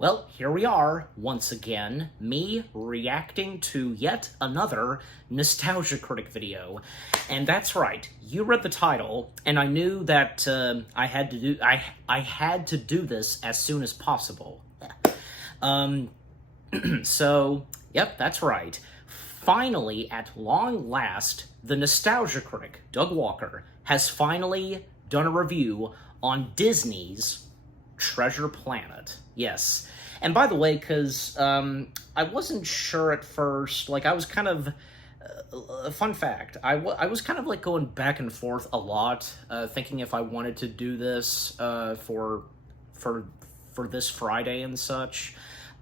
Well, here we are, once again, me reacting to yet another Nostalgia Critic video. And that's right, you read the title, and I knew that I had to do this as soon as possible. So, yep, that's right. Finally, at long last, the Nostalgia Critic, Doug Walker, has finally done a review on Disney's Treasure Planet. Yes. And by the way, because I wasn't sure at first, like, I was kind of... fun fact, I was kind of, like, going back and forth a lot, thinking if I wanted to do this for this Friday and such.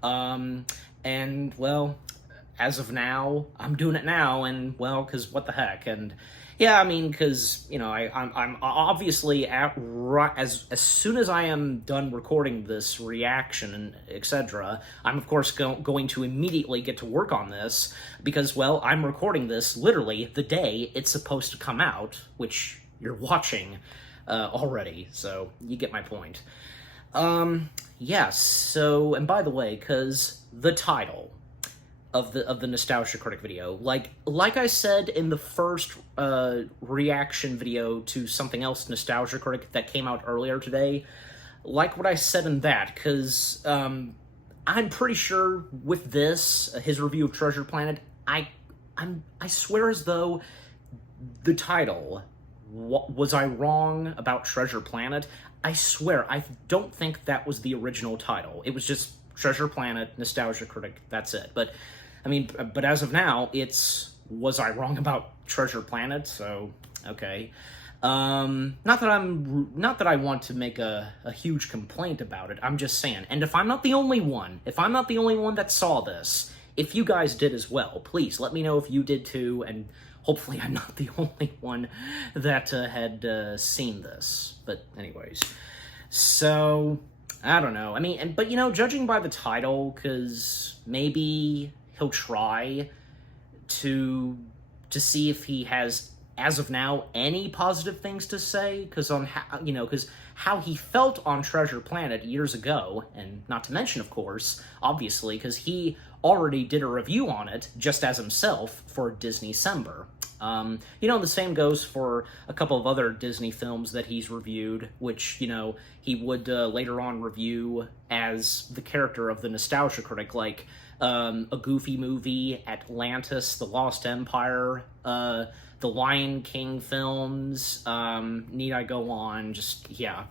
And, well, as of now, I'm doing it now, and, well, because what the heck, and... Yeah, I mean, because, you know, I'm obviously, as soon as I am done recording this reaction and etc., I'm, of course, going to immediately get to work on this, because, well, I'm recording this literally the day it's supposed to come out, which you're watching already, so you get my point. Yes, so, and by the way, because the title of the Nostalgia Critic video. Like I said in the first reaction video to something else Nostalgia Critic that came out earlier today, like what I said in that, because I'm pretty sure with this, his review of Treasure Planet, I swear as though the title, was I wrong about Treasure Planet? I swear, I don't think that was the original title. It was just Treasure Planet, Nostalgia Critic, that's it. But, I mean, but as of now, it's, was I wrong about Treasure Planet? So, okay. Not that I want to make a huge complaint about it, I'm just saying. And if I'm not the only one that saw this, if you guys did as well, please let me know if you did too, and hopefully I'm not the only one that had seen this. But anyways, so... I don't know. I mean, but, you know, judging by the title, because maybe he'll try to see if he has, as of now, any positive things to say, because on how, you know, because how he felt on Treasure Planet years ago, and not to mention, of course, obviously, because he already did a review on it, just as himself, for Disney-cember. You know, the same goes for a couple of other Disney films that he's reviewed, which, you know, he would later on review as the character of the Nostalgia Critic, like a Goofy movie, Atlantis, The Lost Empire, the Lion King films, need I go on, just, yeah.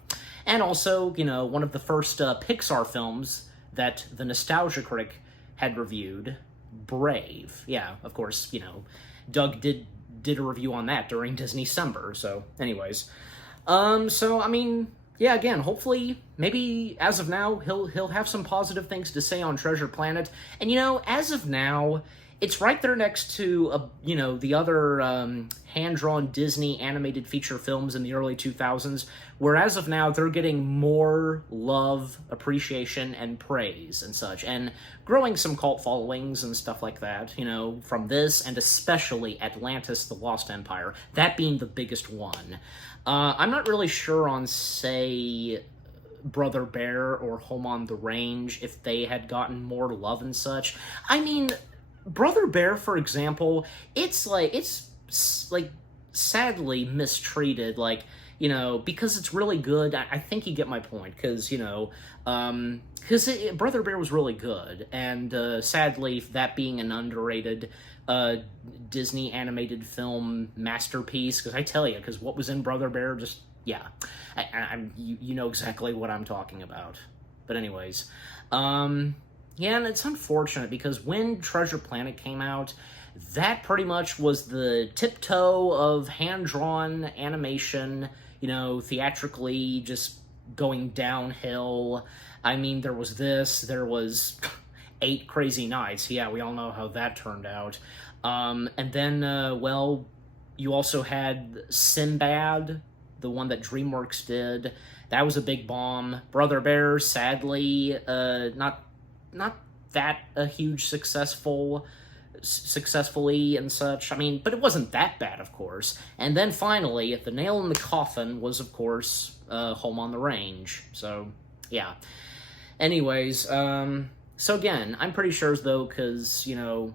And also, you know, one of the first Pixar films that the Nostalgia Critic had reviewed, Brave. Yeah, of course, you know, Doug did a review on that during Disney-cember, so anyways. So, I mean, yeah, again, hopefully, maybe as of now, he'll have some positive things to say on Treasure Planet, and, you know, as of now, it's right there next to, you know, the other hand-drawn Disney animated feature films in the early 2000s, where as of now, they're getting more love, appreciation, and praise and such, and growing some cult followings and stuff like that, you know, from this, and especially Atlantis, The Lost Empire, that being the biggest one. I'm not really sure on, say, Brother Bear or Home on the Range, if they had gotten more love and such. I mean... Brother Bear, for example, it's sadly mistreated, like, you know, because it's really good. I think you get my point, because, you know, because Brother Bear was really good, and sadly, that being an underrated Disney animated film masterpiece, because I tell you, because what was in Brother Bear, just, yeah, you know exactly what I'm talking about. But anyways, yeah, and it's unfortunate, because when Treasure Planet came out, that pretty much was the tiptoe of hand-drawn animation, you know, theatrically just going downhill. I mean, there was this, there was 8 Crazy Nights. Yeah, we all know how that turned out. And then, well, you also had Sinbad, the one that DreamWorks did. That was a big bomb. Brother Bear, sadly, not that a huge successfully and such. I mean, but it wasn't that bad, of course. And then finally, the nail in the coffin was, of course, Home on the Range. So, yeah. Anyways, so again, I'm pretty sure, though, because,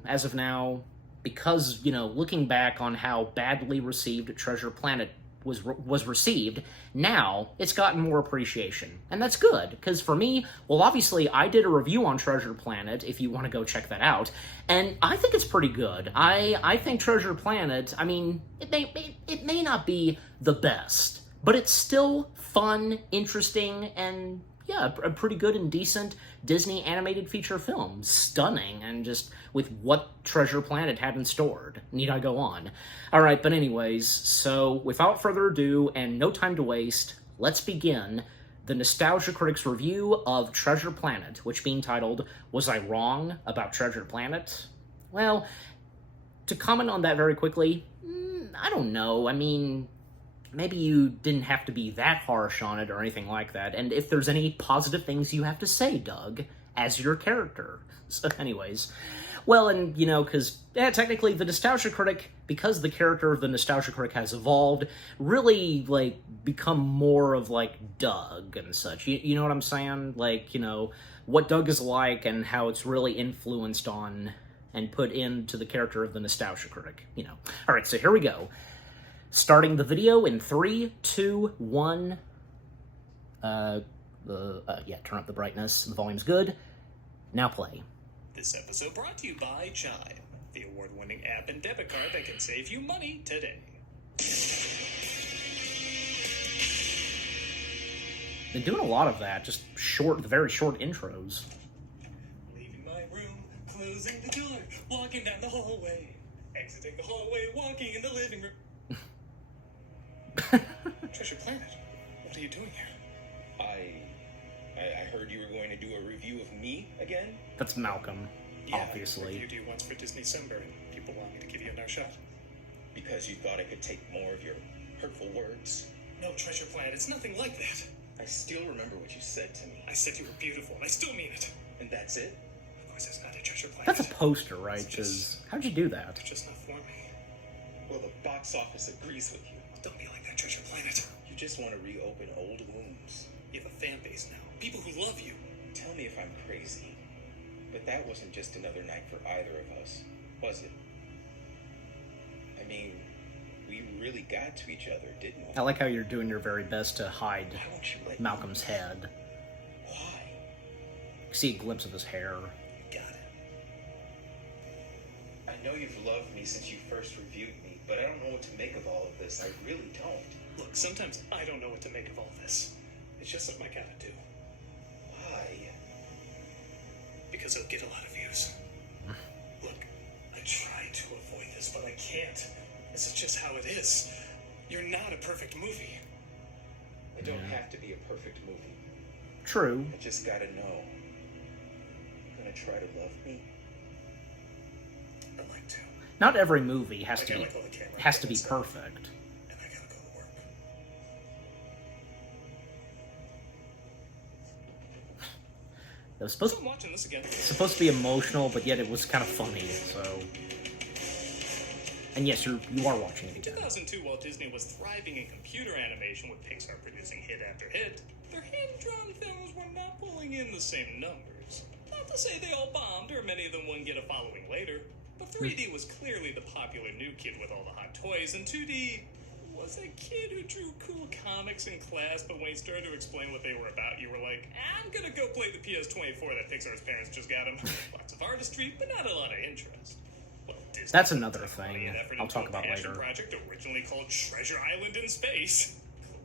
as of now, because, looking back on how badly received Treasure Planet was received, now it's gotten more appreciation. And that's good, because for me, well, obviously, I did a review on Treasure Planet, if you want to go check that out, and I think it's pretty good. I think Treasure Planet, I mean, it may not be the best, but it's still fun, interesting, and yeah, a pretty good and decent Disney animated feature film. Stunning, and just with what Treasure Planet had in store. Need I go on? Alright, but anyways, so without further ado, and no time to waste, let's begin the Nostalgia Critic's review of Treasure Planet, which being titled, Was I Wrong About Treasure Planet? Well, to comment on that very quickly, I don't know. I mean, maybe you didn't have to be that harsh on it or anything like that, and if there's any positive things you have to say, Doug, as your character. So anyways, well, and, because, technically the Nostalgia Critic, because the character of the Nostalgia Critic has evolved, really, become more of, Doug and such. You know what I'm saying? What Doug is like and how it's really influenced on and put into the character of the Nostalgia Critic, Alright, so here we go. Starting the video in 3, 2, 1. Turn up the brightness. The volume's good. Now play. This episode brought to you by Chime, the award-winning app and debit card that can save you money today. Been doing a lot of that, just very short intros. Leaving my room, closing the door, walking down the hallway, exiting the hallway, walking in the living room. Treasure Planet, what are you doing here? I heard you were going to do a review of me again? That's Malcolm, obviously. I reviewed you once for Disney Summer, and people want me to give you another shot. Because you thought I could take more of your hurtful words? No, Treasure Planet, it's nothing like that. I still remember what you said to me. I said you were beautiful, and I still mean it. And that's it? Of course, it's not a Treasure Planet. That's a poster, right? Because how'd you do that? It's just not for me. Well, the box office agrees with you. Don't be like that, Treasure Planet. You just want to reopen old wounds. You have a fan base now. People who love you. Tell me if I'm crazy, but that wasn't just another night for either of us, was it? I mean, we really got to each other, didn't we? I like how you're doing your very best to hide Why won't you let Malcolm's me? head. Why? You see a glimpse of his hair. Got it. I know you've loved me since you first reviewed me, but I don't know what to make of all of this. I really don't. Look, sometimes I don't know what to make of all this. It's just something I gotta do. Why? Because it'll get a lot of views. Look, I try to avoid this, but I can't. This is just how it is. You're not a perfect movie. I don't have to be a perfect movie. True. I just gotta know. You're gonna try to love me? I'd like to. Not every movie has I to gotta be look on the camera. perfect. And I gotta go to work. It was So supposed I'm watching this again. to be emotional, but yet it was kind of funny. So, and yes, you are watching it In again. 2002, while Disney was thriving in computer animation with Pixar producing hit after hit, their hand-drawn films were not pulling in the same numbers. Not to say they all bombed, or many of them wouldn't get a following later, but 3D was clearly the popular new kid with all the hot toys, and 2D was a kid who drew cool comics in class, but when he started to explain what they were about, you were like, I'm gonna go play the PS24 that Pixar's parents just got him. Lots of artistry, but not a lot of interest. Well, Disney That's another put money thing and effort I'll into talk a about passion later. project originally called Treasure Island in Space.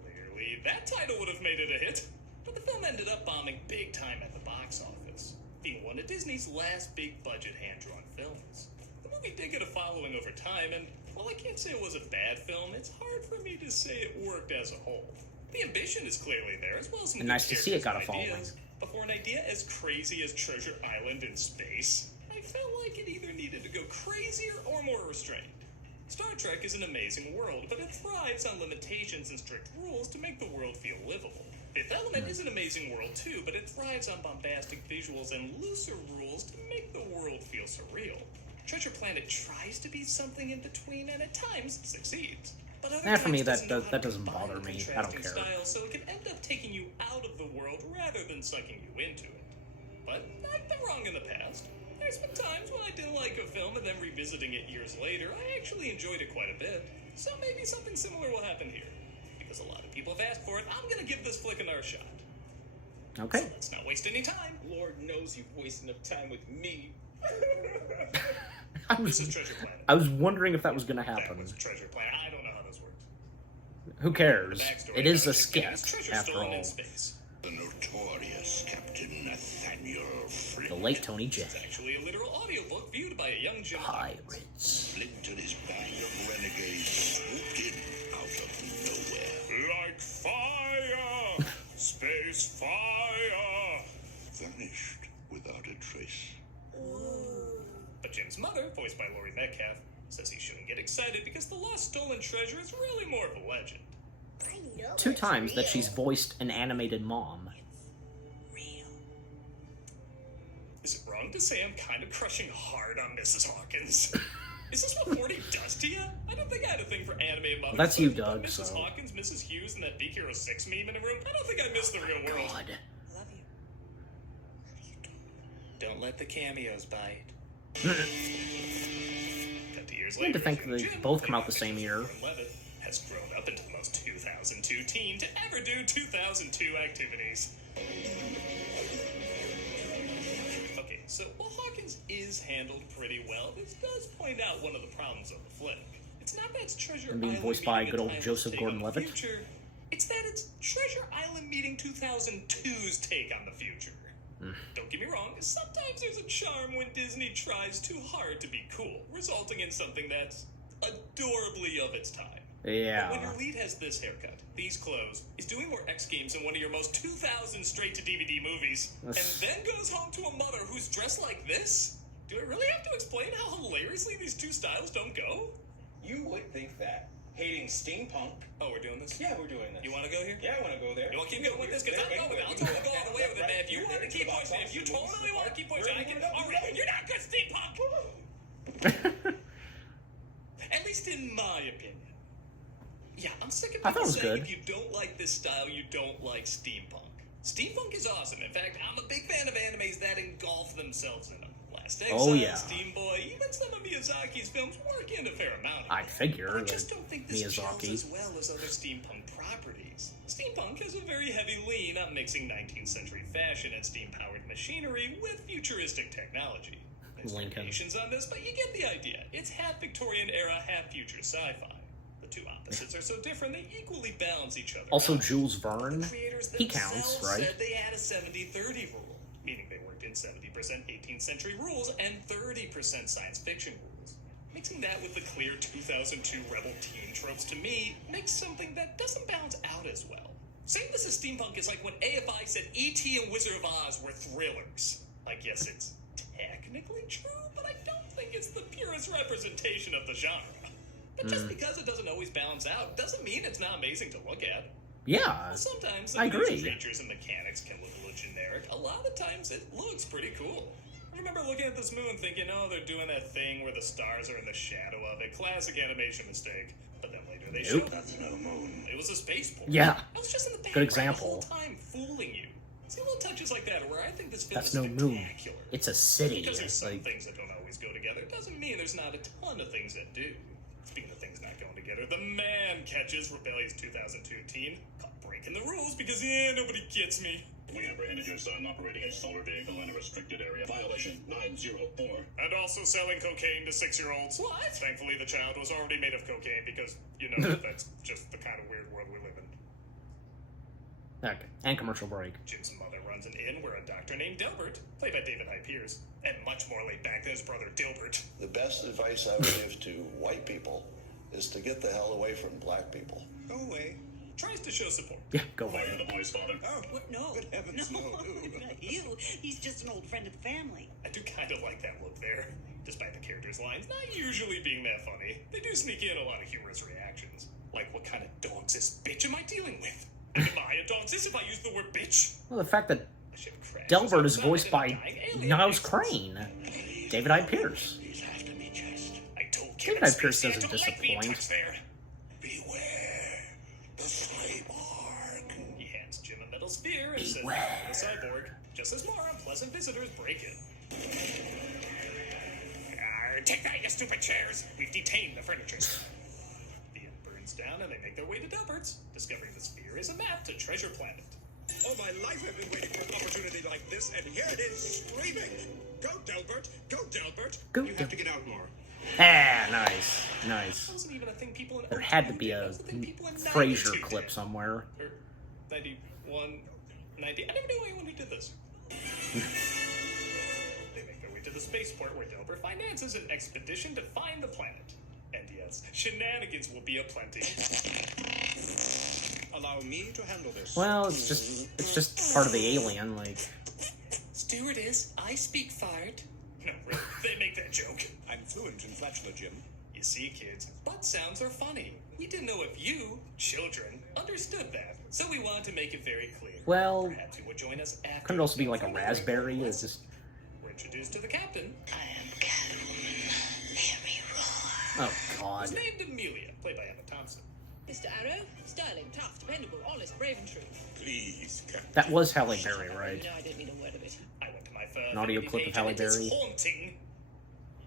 Clearly, that title would have made it a hit, but the film ended up bombing big time at the box office, being one of Disney's last big-budget hand-drawn films. The movie did get a following over time, and while I can't say it was a bad film, it's hard for me to say it worked as a whole. The ambition is clearly there, as well as some And good nice to see it got a characters and following. ideas. But for an idea as crazy as Treasure Island in Space, I felt like it either needed to go crazier or more restrained. Star Trek is an amazing world, but it thrives on limitations and strict rules to make the world feel livable. Fifth Element is an amazing world too, but it thrives on bombastic visuals and looser rules to make the world feel surreal. Treasure Planet tries to be something in between and at times succeeds. But other For me, times that doesn't combine bother the me. I don't contrasting care. styles, so it can end up taking you out of the world rather than sucking you into it. honest. There's been times when I didn't like a film and then revisiting it years later, I actually enjoyed it quite a bit. So maybe something similar will happen here. Because a lot of people have asked for it, I'm gonna give this flick another shot. Okay. So let's not waste any time. Lord knows you've wasted enough time with me. This is Treasure Planet. I was wondering if that was going to That happen. was Treasure Planet. I don't know how this works. Who cares? The backstory It is of a Treasure skit, Planet is treasure after stolen all. in space. The notorious Captain Nathaniel Flint. The late Tony J. It's actually a literal audiobook viewed by a young Jim Pirates. Flint and his band of renegades swooped in out of nowhere. Like fire! Space fire! Vanished without a trace. But Jim's mother, voiced by Laurie Metcalf, says he shouldn't get excited because the lost stolen treasure is really more of a legend. I know 2 it's times that real. she's voiced an animated mom. Real. Is it wrong to say I'm kind of crushing hard on Mrs. Hawkins? Is this what 40 does to you? I don't think I had a thing for animated mothers. Well, that's you, but Doug, Mrs. so- Hawkins, Mrs. Hughes, and that Big Hero 6 meme in the room. I don't think I missed the real world. God. I love you. Love you too. Don't let the cameos bite. I Cut to years like to later, think young they Jim, both played come out by the same Christopher year. Gordon-Levitt, has grown up into the most 2002 teen to ever do 2002 activities. Okay, so while Hawkins is handled pretty well, this does point out one of the problems of the flick. It's not that it's Treasure And being Island voiced by meeting good a old timeless Joseph take on the Gordon-Levitt. future. It's that it's Treasure Island meeting 2002's take on the future. Don't get me wrong, sometimes there's a charm when Disney tries too hard to be cool, resulting in something that's adorably of its time. But when Yeah. your lead has this haircut, these clothes, is doing more X Games than one of your most 2000 straight-to-DVD movies, and then goes home to a mother who's dressed like this? Do I really have to explain how hilariously these two styles don't go? You would think that. Hating steampunk. Oh, we're doing this? Yeah, we're doing this. You want to go here? Yeah, I want to go there. You want to keep going with this? Because I'm going with it. I'll go all the way with it, man. If you want to keep pushing, if you totally want to keep pushing, I can. All right, you're not good steampunk! At least in my opinion. Yeah, I'm sick of I thought it people was saying good. if you don't like this style, you don't like steampunk. Steampunk is awesome. In fact, I'm a big fan of animes that engulf themselves in them. Last Exile, Oh, yeah. Steam Boy, even some of Miyazaki's films work in a fair amount of I it. figure But I that just don't think this gels Miyazaki. as well as other steampunk properties. Steampunk has a very heavy lean on mixing 19th century fashion and steam-powered machinery with futuristic technology. There's Lincoln. variations on this, but you get the idea. It's half Victorian era, half future sci-fi. The two opposites are so different they equally balance each other. Also, out. Jules Verne. The creators He counts, themselves right? said they had a 70-30 rule, meaning they worked in 70% 18th century rules and 30% science fiction rules. Mixing that with the clear 2002 rebel teen tropes to me makes something that doesn't balance out as well. Saying this is steampunk is like when AFI said E.T. and Wizard of Oz were thrillers. I guess it's technically true, but I don't think it's the purest representation of the genre. But just because it doesn't always balance out doesn't mean it's not amazing to look at. Yeah. Sometimes I some of these agree. creatures and mechanics can look a little generic. A lot of times it looks pretty cool. I remember looking at this moon thinking, oh, they're doing that thing where the stars are in the shadow of it. Classic animation mistake. But then later they Nope. showed that's no moon. It was a spaceport. Yeah. I was just in the background Good example. the whole time fooling you. See little touches like that where I think this film That's is no moon. spectacular. It's a city. Because there's It's some like, things that don't always go together doesn't mean there's not a ton of things that do. Speaking of things not going together, the man catches rebellious 2002 teen caught breaking the rules because, nobody gets me. We apprehended your son operating a solar vehicle in a restricted area. Violation 904. And also selling cocaine to 6-year-olds. What? Thankfully, the child was already made of cocaine because, that's just the kind of weird world we live in. okay. And commercial break. Jim's mother runs an inn where a doctor named Delbert, played by David Hyde Pierce, and much more laid back than his brother Dilbert. The best advice I would give to white people is to get the hell away from black people. Go away. Tries to show support. Yeah, go Fire away. the boy's father. Oh, what? No. Good heavens, no. Not you. He's just an old friend of the family. I do kind of like that look there. Despite the characters' lines not usually being that funny, they do sneak in a lot of humorous reactions. Like, what kind of dog's this bitch am I dealing with? And am I a dog's this if I use the word bitch? Well, the fact that The ship crashes Delbert is outside voiced and a by dying alien Niles makes- Crane. David Hyde Pierce. He's after me, Chest. I told David Kevin Hyde Pierce Spacey I doesn't don't like being disappoint. touched there. Beware the cyborg. He hands Jim a metal sphere and says, Beware. the cyborg, just as more unpleasant visitors break in. Take that, you stupid chairs! We've detained the furniture. The inn burns down and they make their way to Delbert's, discovering the sphere is a map to Treasure Planet. All my life I've been waiting for an opportunity like this, and here it is, screaming! Go, Delbert! Go, Delbert! Go, You have to get out more. Ah, nice, nice. That wasn't even a thing people in There had to OTU be did. a That was the thing people in Frasier 92 clip did. somewhere. Or 91, 90. I never knew anyone who did this. They make their way to the spaceport where Delbert finances an expedition to find the planet. And yes, shenanigans will be aplenty. Allow me to handle this. Well, it's just part of the alien, like. Stewardess, I speak fart. No, really, they make that joke. I'm fluent in flatula, Jim. You see, kids, butt sounds are funny. We didn't know if you, children, understood that, so we wanted to make it very clear. Well, Perhaps you would join us after. couldn't it also be like a raspberry? It's just. We're introduced to the captain, I am Catwoman. Hear me roar. Oh God. who's named Amelia, played by Emma Thompson. Mr. Arrow, sterling, tough, dependable, honest, brave and true. Please, Captain. That was Halle Berry, right? No, I didn't need a word of it. I went to my first An audio clip of Halle Berry. Haunting.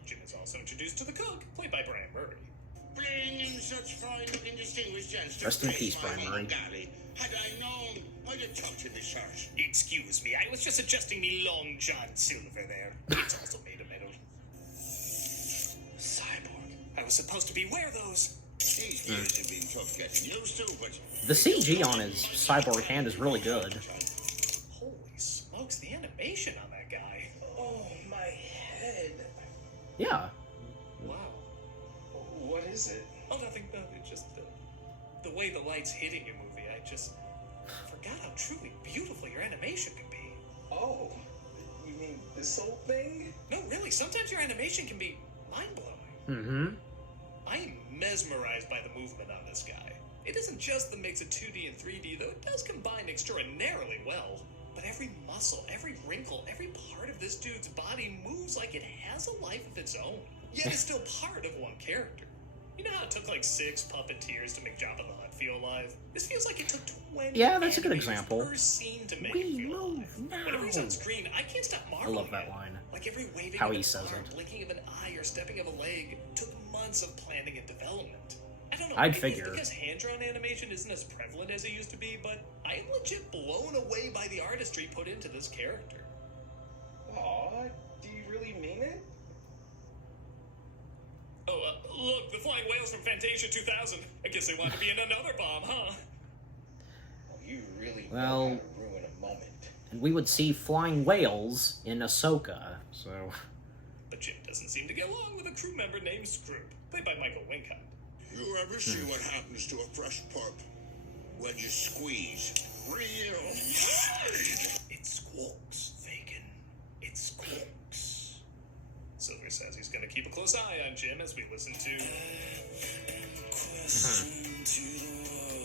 Jim is also introduced to the cook, played by Brian Murray. Bring in such fine-looking distinguished gents to Rest in grace peace, my Brian humble Murray. galley. Had I known, I'd have tucked in this shirt. Excuse me, I was just adjusting me long John Silver there. It's also made of metal. Cyborg. I was supposed to be wear those. These gears have been tough getting used to, but... The CG on his cyborg hand is really good. Holy smokes, the animation on that guy. Oh, my head. Yeah. Wow. What is it? Oh, nothing. No, it's just the way the light's hitting your movie. I just forgot how truly beautiful your animation can be. Oh, you mean this whole thing? No, really, sometimes your animation can be mind-blowing. Mm-hmm. I am mesmerized by the movement on this guy. It isn't just the mix of 2D and 3D, though it does combine extraordinarily well. But every muscle, every wrinkle, every part of this dude's body moves like it has a life of its own. Yet it's still part of one character. You know how it took like 6 puppeteers to make Jabba the Hutt feel alive? This feels like it took 20 Yeah, that's a good animators example. per scene to make We it feel move alive. Whenever he's now. on screen, I can't stop I marveling. love that at it. line. Like every waving How of he an says arm, it. blinking of an eye, or stepping of a leg took months of planning and development. I don't know. I'd maybe it's figure. because hand-drawn animation isn't as prevalent as it used to be, but I am legit blown away by the artistry put into this character. Aw, do you really mean it? Oh, look, the flying whales from Fantasia 2000. I guess they wanted to be in another bomb, huh? Oh, you really know Well- how to ruin a moment. And we would see flying whales in Ahsoka, so. But Jim doesn't seem to get along with a crew member named Scroop, played by Michael Wincott. You ever see what happens to a fresh pup when you squeeze real hard? It squawks, Fagin. It squawks. Silver says he's going to keep a close eye on Jim as we listen to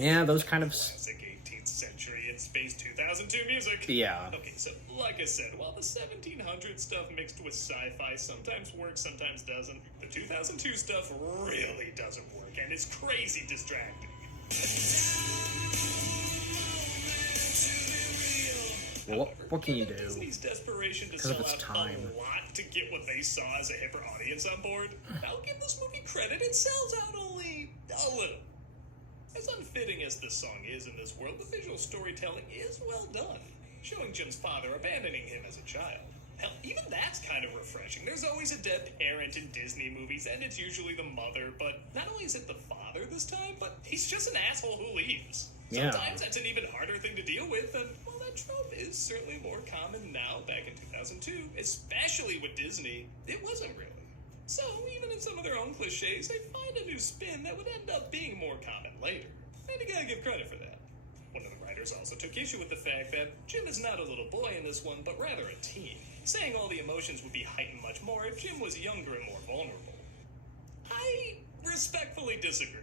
Yeah, those kind of. classic 18th century in space 2002 music. Yeah. Okay, so like I said, while the 1700 stuff mixed with sci-fi sometimes works, sometimes doesn't, the 2002 stuff really doesn't work, and it's crazy distracting. Well, what can you do? Disney's desperation to Because of sell its out time. a lot to get what they saw as a hipper audience on board, I'll give this movie credit, it sells out only a little. As unfitting as this song is in this world, the visual storytelling is well done, showing Jim's father abandoning him as a child. Hell, even that's kind of refreshing. There's always a dead parent in Disney movies, and it's usually the mother, but not only is it the father this time, but he's just an asshole who leaves. Yeah. Sometimes that's an even harder thing to deal with, and while that trope is certainly more common now, back in 2002, especially with Disney, it wasn't really. So, even in some of their own cliches, they find a new spin that would end up being more common later. And you gotta give credit for that. One of the writers also took issue with the fact that Jim is not a little boy in this one, but rather a teen, saying all the emotions would be heightened much more if Jim was younger and more vulnerable. I respectfully disagree.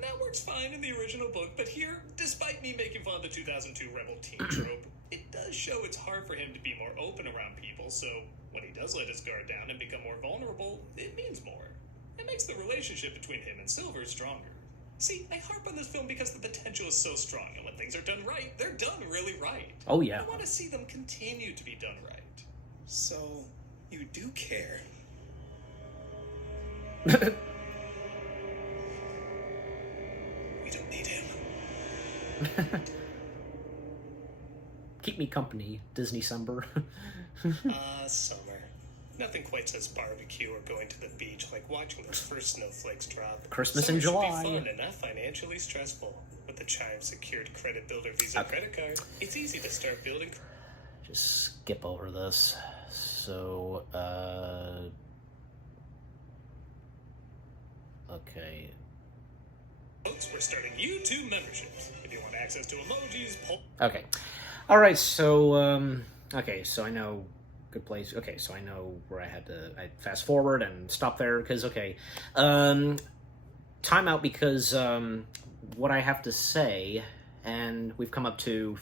That works fine in the original book, but here, despite me making fun of the 2002 rebel teen trope, it does show it's hard for him to be more open around people, so when he does let his guard down and become more vulnerable, it means more. It makes the relationship between him and Silver stronger. See, I harp on this film because the potential is so strong, and when things are done right, they're done really right. Oh, yeah. I want to see them continue to be done right. So, you do care. We don't need him. Keep me company, Disney Summer. Summer. Nothing quite says barbecue or going to the beach like watching those first snowflakes drop. Christmas Summer in July. should be fun and not financially stressful. With the Chime secured credit builder Visa credit card, it's easy to start building. Just skip over this. So, okay. Folks, we're starting YouTube memberships. If you want access to emojis, Okay. Alright, so, okay, so I know good place. Okay, so I know where I fast forward and stop there, because, okay. Time out, because, what I have to say, and we've come up to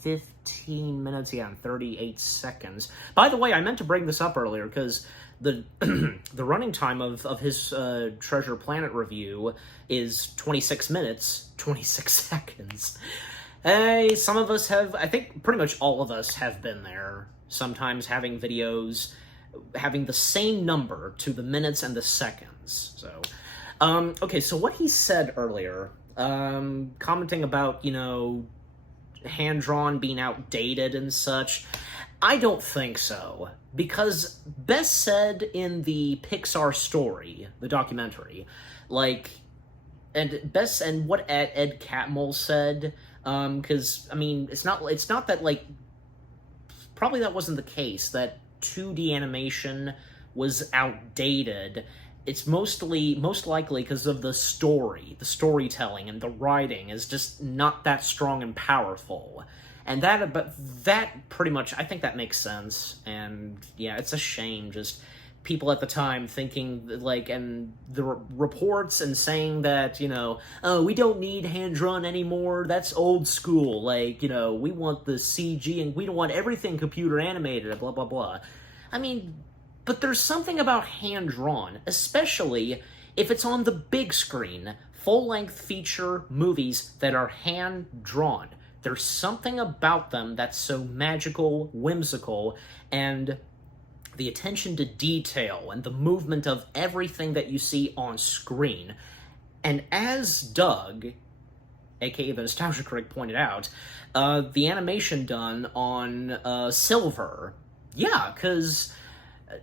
15 minutes, yeah, and 38 seconds. By the way, I meant to bring this up earlier, because the the running time of his Treasure Planet review is 26 minutes, 26 seconds. Hey, some of us have, I think pretty much all of us have been there, sometimes having videos having the same number to the minutes and the seconds, so... okay, so what he said earlier, commenting about, you know, hand-drawn being outdated and such, I don't think so. Because Bess said in the Pixar Story, the documentary, like, and Bess and what Ed Catmull said, because, I mean, it's not that, like, probably that wasn't the case, that 2D animation was outdated. It's most likely because of the storytelling, and the writing is just not that strong and powerful. And that pretty much, I think that makes sense. And yeah, it's a shame, just people at the time thinking, like, and the reports and saying that, you know, oh, we don't need hand-drawn anymore, that's old school, like, you know, we want the CG, and we don't want everything computer animated, blah, blah, blah. I mean... But there's something about hand-drawn, especially if it's on the big screen, full-length feature movies that are hand-drawn. There's something about them that's so magical, whimsical, and the attention to detail and the movement of everything that you see on screen. And as Doug, aka the Nostalgia Critic, pointed out, the animation done on Silver, yeah, because...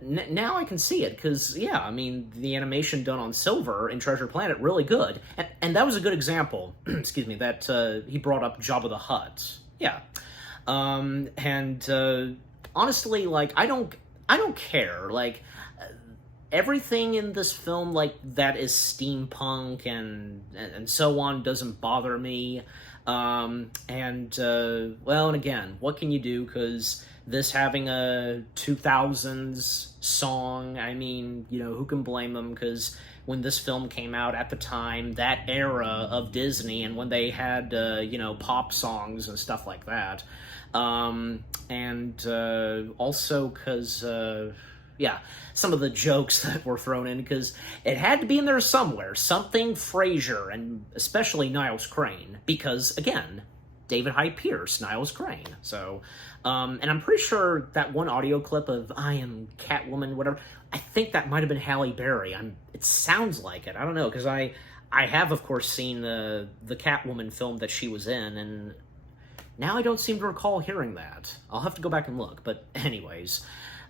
now I can see it, because, yeah, I mean, the animation done on Silver in Treasure Planet, really good. And that was a good example, excuse me, that he brought up Jabba the Hutt. Yeah. Honestly, like, I don't care. Like, everything in this film, like, that is steampunk and so on doesn't bother me. Well, and again, what can you do, because... this having a 2000s song, I mean, you know, who can blame them? Because when this film came out at the time, that era of Disney, and when they had, you know, pop songs and stuff like that. Also because, yeah, some of the jokes that were thrown in, because it had to be in there somewhere. Something Frasier, and especially Niles Crane, because, again... David Hyde Pierce, Niles Crane. So, and I'm pretty sure that one audio clip of I Am Catwoman, whatever, I think that might have been Halle Berry. It sounds like it. I don't know, because I have, of course, seen the Catwoman film that she was in, and now I don't seem to recall hearing that. I'll have to go back and look, but anyways.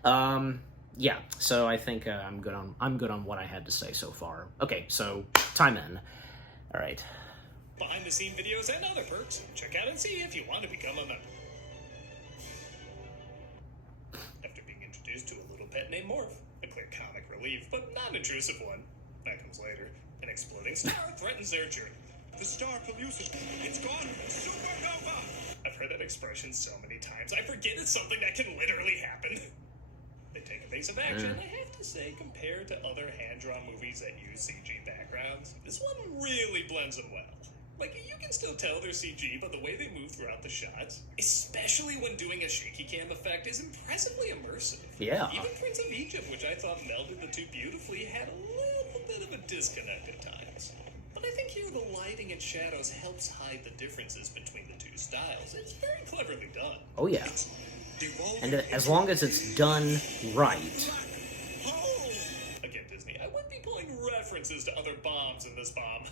Yeah, so I think I'm good on what I had to say so far. Okay, so, time in. Alright. Behind-the-scene videos and other perks. Check out and see if you want to become a member. After being introduced to a little pet named Morph, a clear comic relief, but non-intrusive one. That comes later. An exploding star threatens their journey. The star collusion. It's gone. Supernova! I've heard that expression so many times, I forget it's something that can literally happen. They take evasive action, I have to say, compared to other hand-drawn movies that use CG backgrounds, this one really blends them well. Like, you can still tell they're CG, but the way they move throughout the shots, especially when doing a shaky cam effect, is impressively immersive. Yeah. Even Prince of Egypt, which I thought melded the two beautifully, had a little bit of a disconnect at times. But I think here the lighting and shadows helps hide the differences between the two styles. It's very cleverly done. Oh, yeah. And as long as it's done right. Again, Disney, I wouldn't be pulling references to other bombs in this bomb.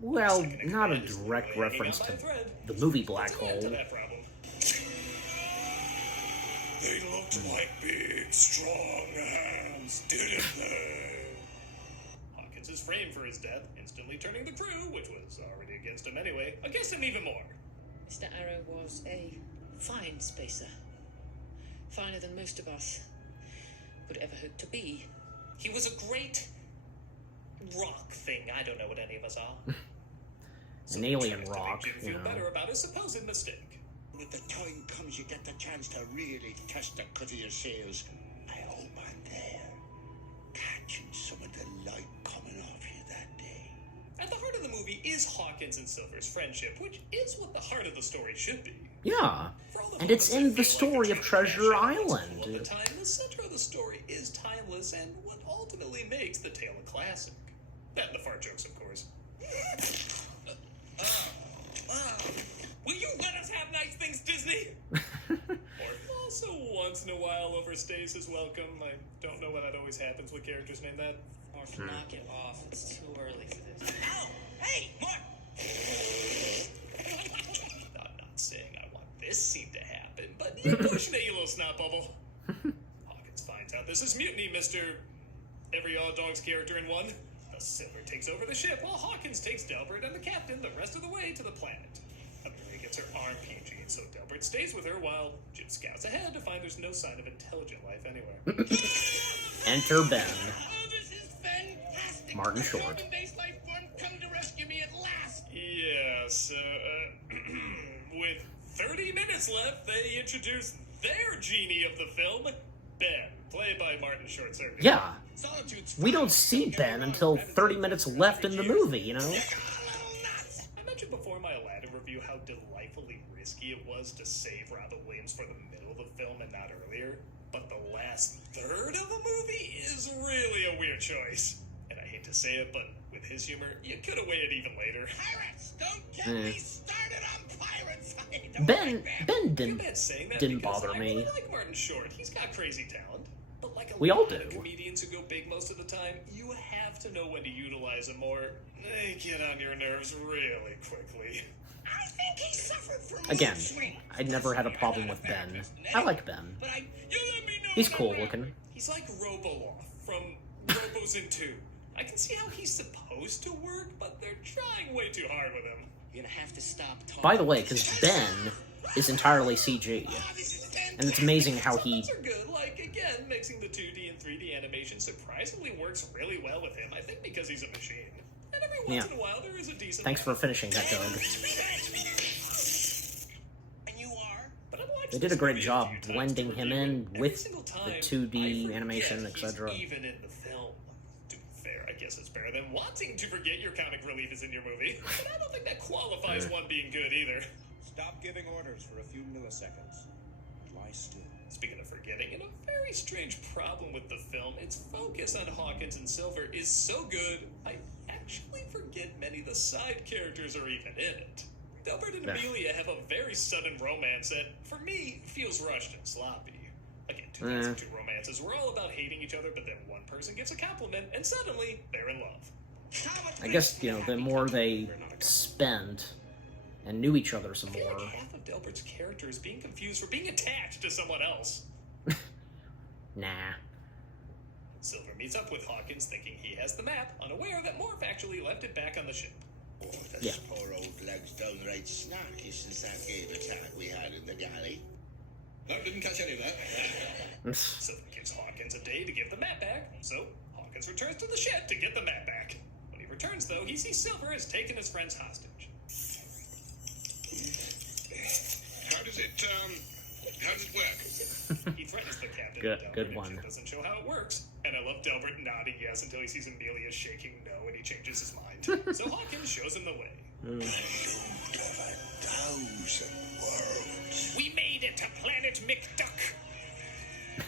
Well, not a direct reference to the movie Black Hole. They looked like big, strong hands, didn't they? Hawkins is framed for his death, instantly turning the crew, which was already against him anyway, against him even more. Mr. Arrow was a fine spacer. Finer than most of us would ever hope to be. He was a great rock thing. I don't know what any of us are. An alien rock, Jim feel better about his supposed mistake. When the time comes, you get the chance to really test the cut of your sails. I hope I'm there, catching some of the light coming off you that day. At the heart of the movie is Hawkins and Silver's friendship, which is what the heart of the story should be. Yeah, and it's in the story of Treasure Island. The center of the story is timeless and what ultimately makes the tale a classic. And the fart jokes, of course. Will you let us have nice things, Disney? Or also once in a while overstays his welcome. I don't know why that always happens with characters named that. Mark, knock it off. It's too early for this. Ow! Hey, Mark! I'm not saying I want this scene to happen, but you're pushing it, you little snot bubble. Hawkins finds out this is mutiny, Mr. Every Odd Dog's character in one. The Silver takes over the ship, while Hawkins takes Delbert and the captain the rest of the way to the planet. Amelia gets her arm PG, and so Delbert stays with her while Jim scouts ahead to find there's no sign of intelligent life anywhere. Enter Ben. Oh, this is fantastic. Martin Short. Carbon-based life form coming to rescue me at last. Yes, with 30 minutes left, they introduce their genie of the film, Ben, played by Martin Short Circuit. Yeah. We don't see Ben until 30 minutes left in the movie, you know? I mentioned before in my Aladdin review how delightfully risky it was to save Robin Williams for the middle of the film and not earlier. But the last third of the movie is really a weird choice. And I hate to say it, but with his humor, you could have waited even later. Pirates! Don't get me started on pirates! Ben That didn't because bother I me. really like Martin Short. He's got crazy talent. But like a We all lot of do. comedians who go big most of the time, you have to know when to utilize them or they get on your nerves really quickly. I think he suffered from Again, mood swings. I never had a problem with Ben. I like Ben. But you let me know He's when cool I'm looking. He's like Roboloff from Robos in 2. I can see how he's supposed to work, but they're trying way too hard with him. You're gonna have to stop talking. By the way, because Ben is entirely CG. And it's amazing how he... Some are good, like, again, mixing the 2D and 3D animation surprisingly works really well with him, I think because he's a machine. And every once in a while there is a decent... Thanks for finishing that, Doug. And you are? But I've watched They did a this great movie job few times blending to him review in it. Every with single the time, 2D I forget animation, he's etc. even in the film. To be fair, I guess it's better than wanting to forget your comic relief is in your movie. But I don't think that qualifies one being good either. Stop giving orders for a few milliseconds. Lie still. Speaking of forgetting, and a very strange problem with the film, its focus on Hawkins and Silver is so good, I actually forget many of the side characters are even in it. Delbert and Amelia have a very sudden romance that, for me, feels rushed and sloppy. Again, 2002 romances were all about hating each other, but then one person gives a compliment, and suddenly, they're in love. I guess, you know, the more they spend and knew each other some I feel more. like half of Delbert's character is being confused for being attached to someone else. Nah. Silver meets up with Hawkins thinking he has the map, unaware that Morph actually left it back on the ship. Oh, this poor old leg's downright snarky since that game attack we had in the galley. No, didn't catch any of that. Silver gives Hawkins a day to give the map back, so Hawkins returns to the ship to get the map back. When he returns, though, he sees Silver has taken his friends hostage. How does it work? He threatens the captain. Good- and good Delbert one. Doesn't show how it works. And I love Delbert nodding yes until he sees Amelia shaking no and he changes his mind. So Hawkins shows him the way. Of 1,000 worlds. We made it to Planet McDuck!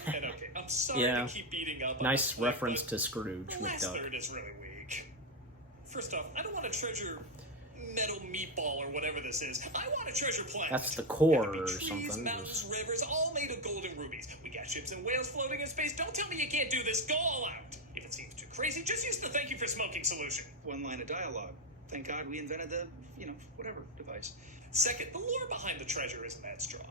And okay, I'm sorry Yeah. to keep beating up on Nice this, reference but to Scrooge the last McDuck. third is really weak. First off, I don't want to treasure metal meatball or whatever this is. I want a treasure planet. That's the core There'd be or trees, something. mountains, rivers, all made of golden rubies. We got ships and whales floating in space. Don't tell me you can't do this. Go all out. If it seems too crazy, just use the thank you for smoking solution. One line of dialogue. Thank God we invented the, whatever device. Second, the lore behind the treasure isn't that strong.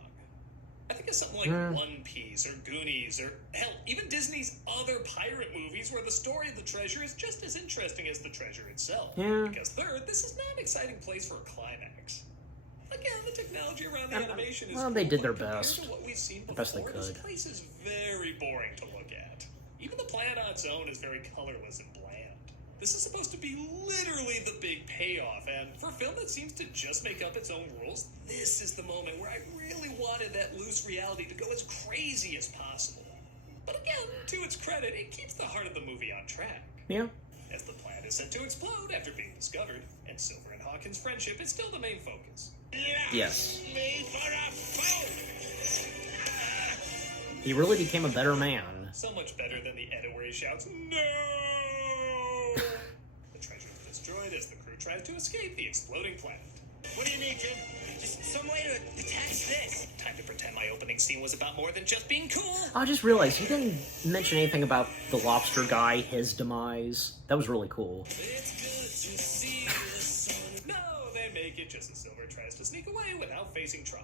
I think of something like One Piece or Goonies or, hell, even Disney's other pirate movies where the story of the treasure is just as interesting as the treasure itself. Yeah. Because third, this is not an exciting place for a climax. Again, the technology around the animation is well, they cool, did their but compared best. to what we've seen The best they before, this could. place is very boring to look at. Even the planet on its own is very colorless and bland. This is supposed to be literally the big payoff, and for a film that seems to just make up its own rules, this is the moment where I really wanted that loose reality to go as crazy as possible. But again, to its credit, it keeps the heart of the movie on track. Yeah. As the planet is set to explode after being discovered, and Silver and Hawkins' friendship is still the main focus. Yes. Me for a fool! He really became a better man. So much better than the edit where he shouts, "No!" The treasure is destroyed as the crew tries to escape the exploding planet. What do you need, Jim? Just some way to attach this. Time to pretend my opening scene was about more than just being cool. I just realized you didn't mention anything about the lobster guy, his demise. That was really cool. It's good to see the sun. No, they make it just as Silver tries to sneak away without facing trial.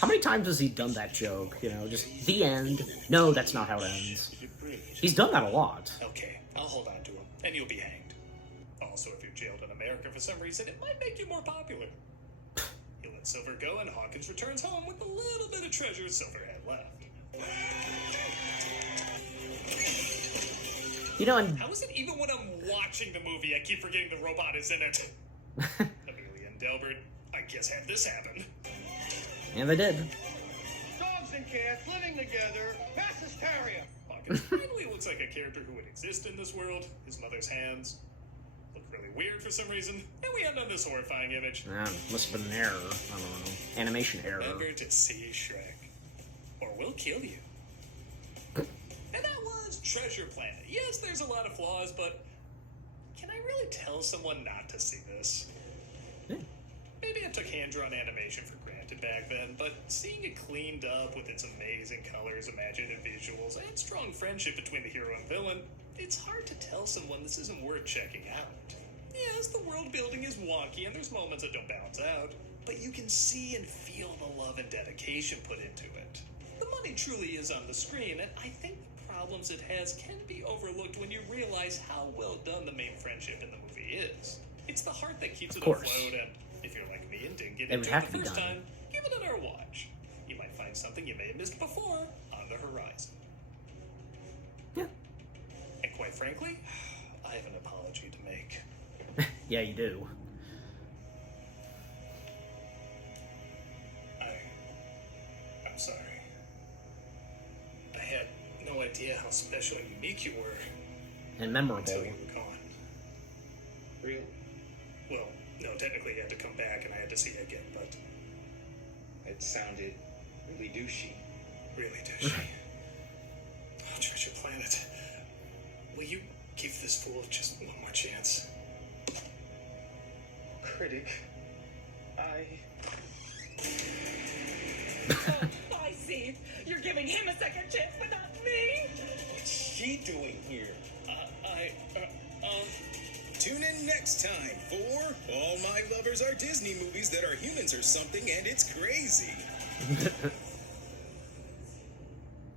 How many times has he done that joke? Just the end. No, that's not how it ends. He's done that a lot. Okay, I'll hold on to him, and you'll be hanged. Also, if you're jailed in America for some reason, it might make you more popular. You let Silver go, and Hawkins returns home with the little bit of treasure Silver had left. And How is it even when I'm watching the movie, I keep forgetting the robot is in it? Amelia and Delbert, I guess, had this happen. and they did. Dogs and cats living together. Mass hysteria. Hawkins finally looks like a character who would exist in this world. His mother's hands look really weird for some reason, and we end on this horrifying image. Must have been an error. I don't know. Animation error. Remember to see Shrek, or we'll kill you. And that was Treasure Planet. Yes, there's a lot of flaws, but can I really tell someone not to see this? Maybe I took hand-drawn animation for granted back then, but seeing it cleaned up with its amazing colors, imaginative visuals, and strong friendship between the hero and villain, it's hard to tell someone this isn't worth checking out. Yes, the world building is wonky and there's moments that don't balance out, but you can see and feel the love and dedication put into it. The money truly is on the screen, and I think the problems it has can be overlooked when you realize how well done the main friendship in the movie is. It's the heart that keeps it afloat, and if you're like me and didn't get into it the first time, give it another watch. You might find something you may have missed before on the horizon. Yeah. And quite frankly, I have an apology to make. Yeah, you do. I'm sorry. I had no idea how special and unique you were. And memorable. Until you were gone. Real? Well, no, technically you had to come back and I had to see you again, but... It sounded really douchey. Really douchey. Oh, Treasure Planet. Will you give this fool just one more chance? Critic, I see. You're giving him a second chance, but not me. what's she doing here? Tune in next time for All My Lovers Are Disney Movies That Are Humans or Something, and It's Crazy.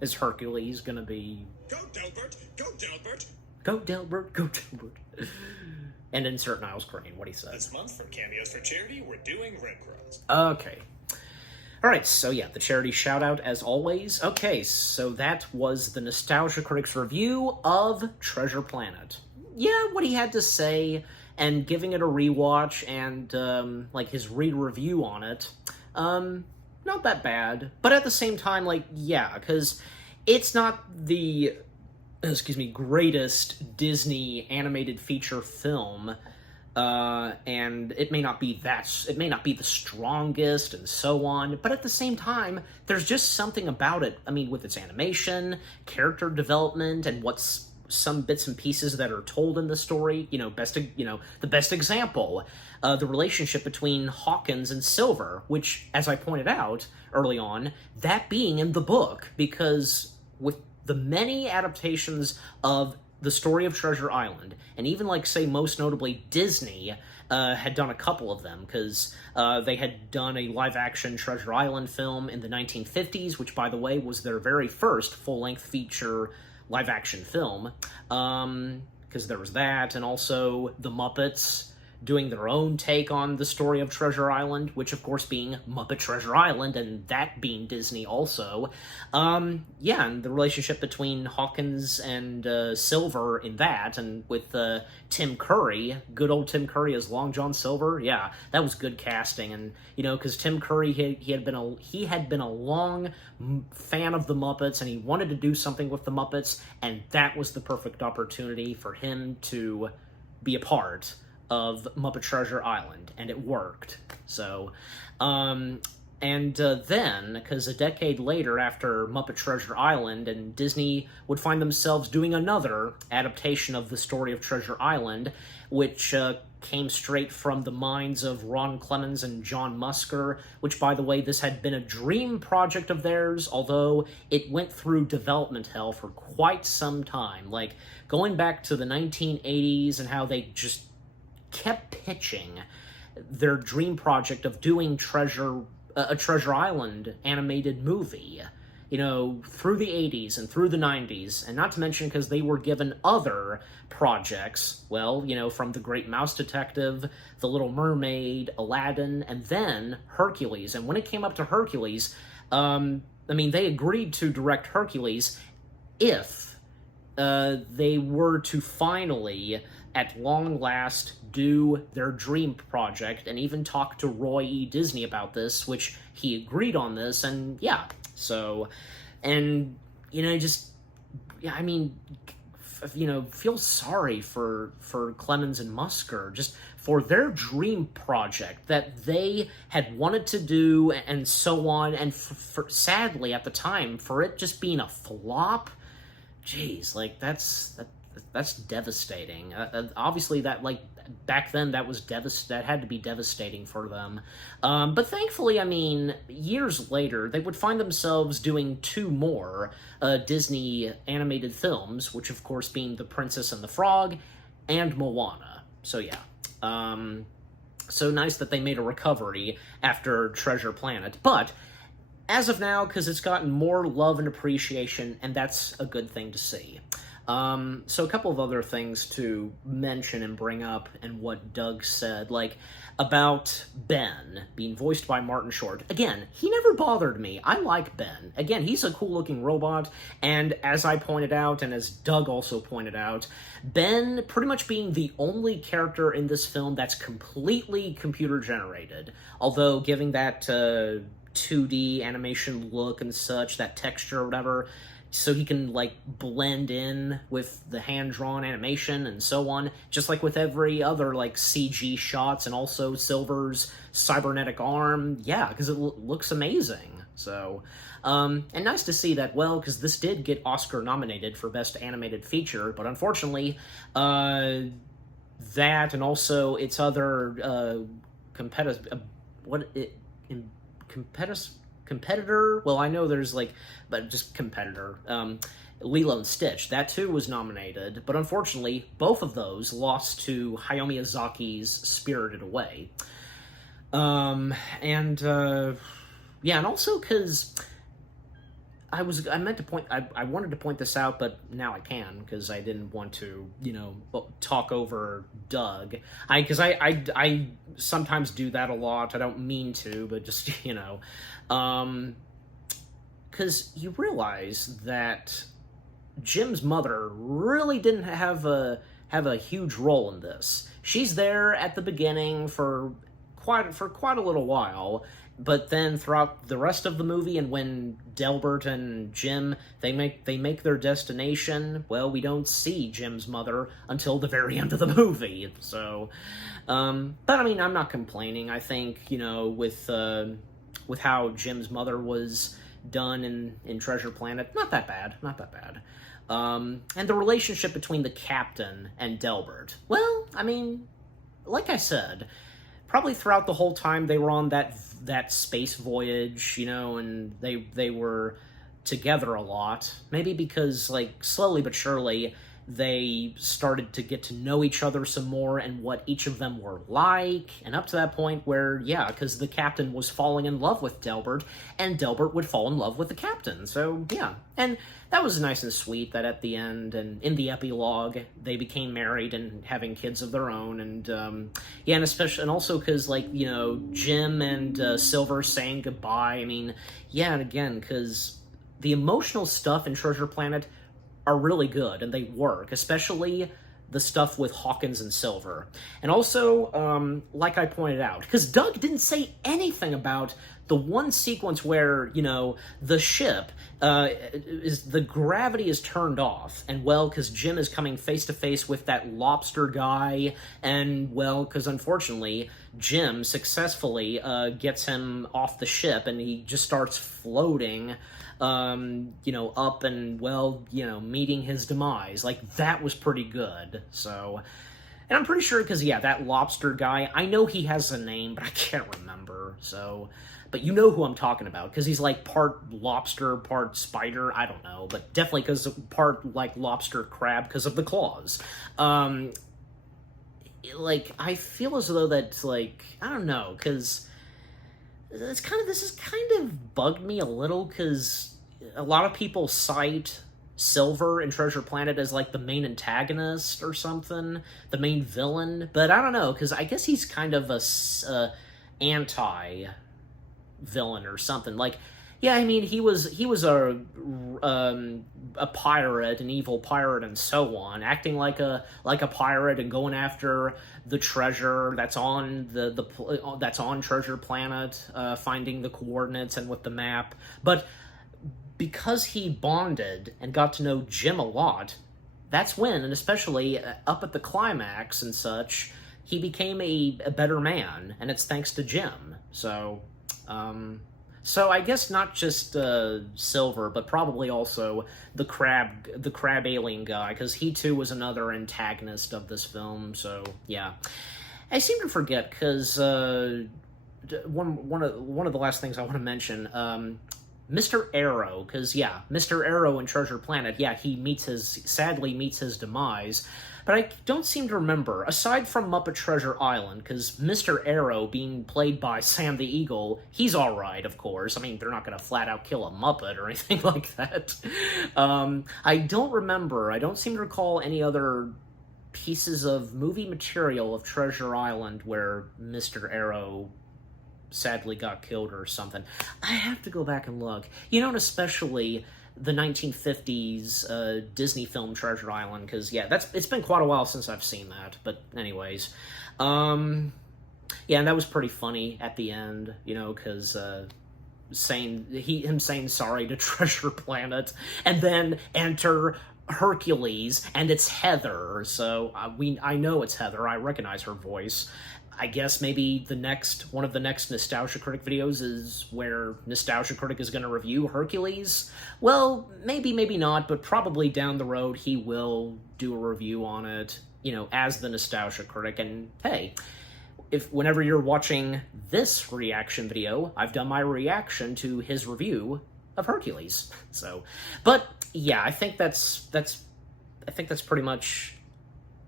Is Hercules gonna be... Go, Delbert! Go, Delbert! Go, Delbert! Go, Delbert! And insert Niles Crane, what he said. This month, for Cameos for Charity, we're doing Red Cross. Okay. Alright, so yeah, the charity shout-out as always. Okay, so that was the Nostalgia Critic's review of Treasure Planet. Yeah, what he had to say, and giving it a rewatch, and, his re-review on it, not that bad. But at the same time, yeah, because it's not the, greatest Disney animated feature film, and it may not be the strongest and so on, but at the same time, there's just something about it, with its animation, character development, and what's some bits and pieces that are told in the story. The best example, the relationship between Hawkins and Silver, which, as I pointed out early on, that being in the book, because with the many adaptations of the story of Treasure Island, and even, like, say, most notably Disney had done a couple of them, because they had done a live-action Treasure Island film in the 1950s, which, by the way, was their very first full-length feature live-action film, because there was that, and also the Muppets doing their own take on the story of Treasure Island, which, of course, being Muppet Treasure Island, and that being Disney also. And the relationship between Hawkins and Silver in that, and with Tim Curry, good old Tim Curry as Long John Silver, yeah, that was good casting. And, because Tim Curry, he had been a long fan of the Muppets, and he wanted to do something with the Muppets, and that was the perfect opportunity for him to be a part of Muppet Treasure Island, and it worked. So, then, because a decade later, after Muppet Treasure Island, and Disney would find themselves doing another adaptation of the story of Treasure Island, which came straight from the minds of Ron Clements and John Musker, which, by the way, this had been a dream project of theirs, although it went through development hell for quite some time. Like, going back to the 1980s and how they just kept pitching their dream project of doing a Treasure Island animated movie, through the 80s and through the 90s, and not to mention because they were given other projects, from The Great Mouse Detective, The Little Mermaid, Aladdin, and then Hercules. And when it came up to Hercules, they agreed to direct Hercules if they were to finally, at long last, do their dream project, and even talk to Roy E. Disney about this, which he agreed on this, and feel sorry for Clemens and Musker, just for their dream project that they had wanted to do, and so on, and for sadly, at the time, for it just being a flop. Jeez, that's devastating. Obviously, back then, that had to be devastating for them. But thankfully, years later, they would find themselves doing 2 more Disney animated films, which, of course, being The Princess and the Frog and Moana. So, yeah. So nice that they made a recovery after Treasure Planet. But as of now, because it's gotten more love and appreciation, and that's a good thing to see. So a couple of other things to mention and bring up, and what Doug said, about Ben being voiced by Martin Short. Again, he never bothered me. I like Ben. Again, he's a cool-looking robot, and as I pointed out, and as Doug also pointed out, Ben pretty much being the only character in this film that's completely computer-generated, although giving that 2D animation look and such, that texture or whatever, so he can, blend in with the hand-drawn animation and so on, just like with every other, CG shots, and also Silver's cybernetic arm. Yeah, because it looks amazing. So, and nice to see that, because this did get Oscar-nominated for Best Animated Feature, but unfortunately, that and also its other competitor, well, I know there's but just competitor, Lilo and Stitch, that too was nominated, but unfortunately, both of those lost to Hayao Miyazaki's Spirited Away. And also because I wanted to point this out, but now I can, because I didn't want to, talk over Doug. Because I sometimes do that a lot. I don't mean to, but just, because you realize that Jim's mother really didn't have a huge role in this. She's there at the beginning for quite a little while, but then throughout the rest of the movie, and when Delbert and Jim they make their destination, we don't see Jim's mother until the very end of the movie. So, but I'm not complaining. I think with how Jim's mother was done in Treasure Planet. Not that bad. Not that bad. And the relationship between the captain and Delbert. Well, I mean, like I said, probably throughout the whole time they were on that space voyage, you know, and they were together a lot. Maybe because, like, slowly but surely, they started to get to know each other some more and what each of them were like, and up to that point where, yeah, because the captain was falling in love with Delbert, and Delbert would fall in love with the captain, so, yeah. And that was nice and sweet that at the end, and in the epilogue, they became married and having kids of their own, and, yeah, and especially, and also because, like, you know, Jim and Silver saying goodbye, I mean, yeah, and again, because the emotional stuff in Treasure Planet are really good, and they work, especially the stuff with Hawkins and Silver. And also, like I pointed out, because Doug didn't say anything about the one sequence where, you know, the ship, the gravity is turned off, and, well, because Jim is coming face-to-face with that lobster guy, and, well, because unfortunately, Jim successfully gets him off the ship, and he just starts floating, you know, up and, well, you know, meeting his demise. Like, that was pretty good, so. And I'm pretty sure, because, yeah, that lobster guy, I know he has a name, but I can't remember, so. But you know who I'm talking about, because he's, like, part lobster, part spider, I don't know, but definitely because part, like, lobster crab because of the claws. Like, I feel as though that's, like, I don't know, because this has kind of bugged me a little, because a lot of people cite Silver in Treasure Planet as, like, the main antagonist or something, the main villain, but I don't know, because I guess he's kind of a anti-villain or something. Like, yeah, I mean, he was a pirate, an evil pirate, and so on, acting like a pirate and going after the treasure that's on that's on Treasure Planet, finding the coordinates and with the map. But because he bonded and got to know Jim a lot, that's when, and especially up at the climax and such, he became a better man, and it's thanks to Jim. So, so I guess not just Silver, but probably also the crab alien guy, because he too was another antagonist of this film. So yeah, I seem to forget, because one of the last things I want to mention, Mr. Arrow, because yeah, Mr. Arrow in Treasure Planet, yeah, he sadly meets his demise. But I don't seem to remember, aside from Muppet Treasure Island, because Mr. Arrow being played by Sam the Eagle, he's alright, of course. I mean, they're not going to flat-out kill a Muppet or anything like that. I don't seem to recall any other pieces of movie material of Treasure Island where Mr. Arrow sadly got killed or something. I have to go back and look. You know, and especially the 1950s Disney film Treasure Island, because, yeah, it's been quite a while since I've seen that, but anyways. Yeah, and that was pretty funny at the end, you know, because him saying sorry to Treasure Planet, and then enter Hercules, and it's Heather, so I know it's Heather, I recognize her voice. I guess maybe one of the next Nostalgia Critic videos is where Nostalgia Critic is going to review Hercules. Well, maybe not, but probably down the road he will do a review on it, you know, as the Nostalgia Critic. And hey, whenever you're watching this reaction video, I've done my reaction to his review of Hercules. So, but yeah, I think that's pretty much.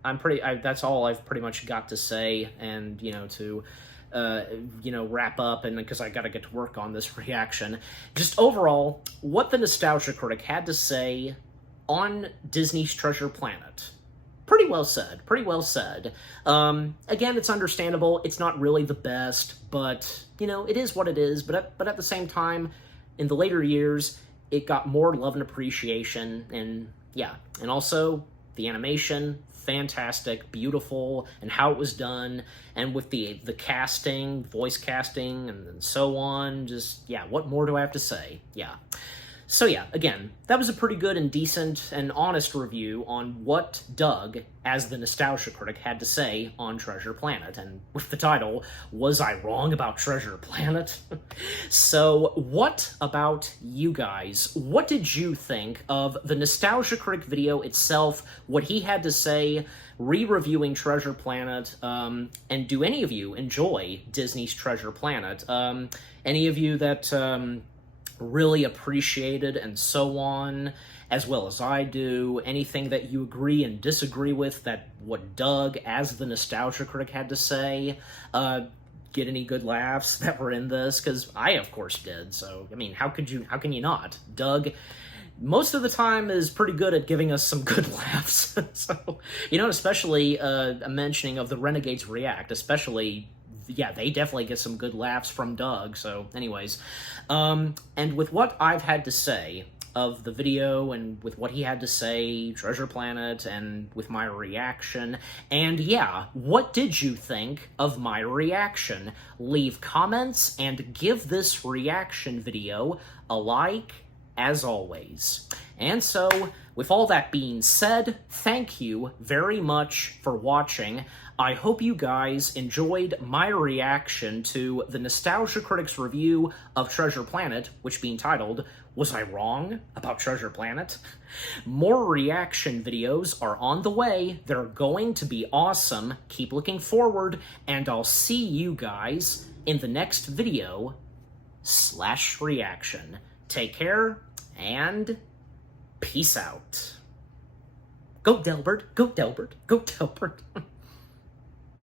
That's all I've pretty much got to say, and, you know, to, you know, wrap up, and because I gotta get to work on this reaction. Just overall, what the Nostalgia Critic had to say on Disney's Treasure Planet. Pretty well said. Again, it's understandable. It's not really the best, but, you know, it is what it is. But at the same time, in the later years, it got more love and appreciation, and, yeah. And also, the animation, fantastic, beautiful, and how it was done, and with the casting, voice casting, and so on, just, yeah, what more do I have to say? Yeah. So yeah, again, that was a pretty good and decent and honest review on what Doug, as the Nostalgia Critic, had to say on Treasure Planet, and with the title, Was I Wrong About Treasure Planet? So what about you guys? What did you think of the Nostalgia Critic video itself, what he had to say, re-reviewing Treasure Planet, and do any of you enjoy Disney's Treasure Planet? Any of you that really appreciated and so on, as well as I do, anything that you agree and disagree with that what Doug, as the Nostalgia Critic, had to say, get any good laughs that were in this? Because I, of course, did, so, I mean, how can you not? Doug, most of the time, is pretty good at giving us some good laughs, so, you know, especially a mentioning of the Renegades React, especially, yeah, they definitely get some good laughs from Doug, so anyways. And with what I've had to say of the video, and with what he had to say, Treasure Planet, and with my reaction, and yeah, what did you think of my reaction? Leave comments and give this reaction video a like, as always. And so, with all that being said, thank you very much for watching. I hope you guys enjoyed my reaction to the Nostalgia Critic's review of Treasure Planet, which being titled, Was I Wrong About Treasure Planet? More reaction videos are on the way. They're going to be awesome. Keep looking forward, and I'll see you guys in the next video / reaction. Take care, and peace out. Go Delbert, go Delbert, go Delbert.